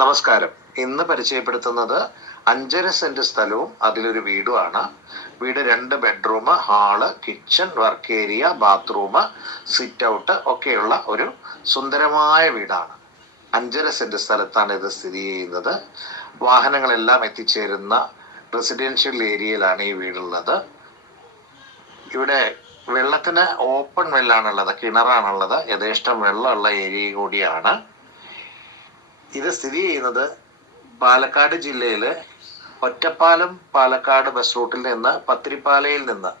നമസ്കാരം. ഇന്ന് പരിചയപ്പെടുത്തുന്നത് അഞ്ചര സെന്റ് സ്ഥലവും അതിലൊരു വീടുമാണ്. വീട് രണ്ട് bedroom hall kitchen work area bathroom sit out ഒക്കെയുള്ള ഒരു സുന്ദരമായ വീടാണ്. അഞ്ചര സെന്റ് സ്ഥലത്താണ് ഇത് സ്ഥിതി ചെയ്യുന്നത്. വാഹനങ്ങളെല്ലാം എത്തിച്ചേരുന്ന റെസിഡൻഷ്യൽ ഏരിയയിലാണ് ഈ വീടുള്ളത്. ഇവിടെ വെള്ളത്തിന് ഓപ്പൺ വെല്ലാണുള്ളത് കിണറാണുള്ളത്. യഥേഷ്ടം വെള്ളമുള്ള ഏരിയ കൂടിയാണ്. ഇത് സ്ഥിതി ചെയ്യുന്നത് പാലക്കാട് ജില്ലയിലെ ഒറ്റപ്പാലം പാലക്കാട് ബസ് റൂട്ടിൽ നിന്ന് പത്തിരിപ്പാലയിൽ നിന്ന്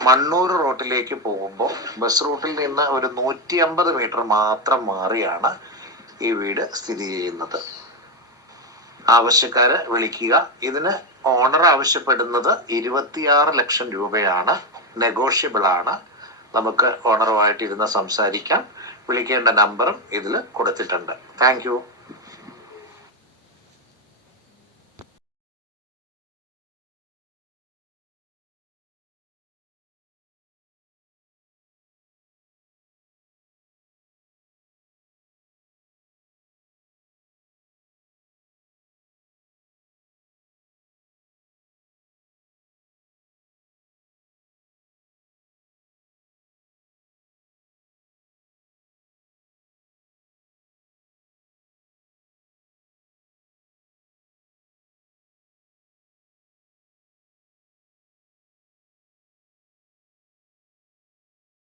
മണ്ണൂർ റോട്ടിലേക്ക് പോകുമ്പോൾ ബസ് റൂട്ടിൽ നിന്ന് ഒരു നൂറ്റി അമ്പത് മീറ്റർ മാത്രം മാറിയാണ് ഈ വീട് സ്ഥിതി ചെയ്യുന്നത്. ആവശ്യക്കാരെ വിളിക്കുക. ഇതിന് ഓണർ ആവശ്യപ്പെടുന്നത് ഇരുപത്തിയാറ് ലക്ഷം രൂപയാണ്. നെഗോഷ്യബിൾ ആണ്. നമുക്ക് ഓണറുമായിട്ട് ഇരുന്ന് സംസാരിക്കാം. വിളിക്കേണ്ട നമ്പറും ഇതിൽ കൊടുത്തിട്ടുണ്ട്. താങ്ക്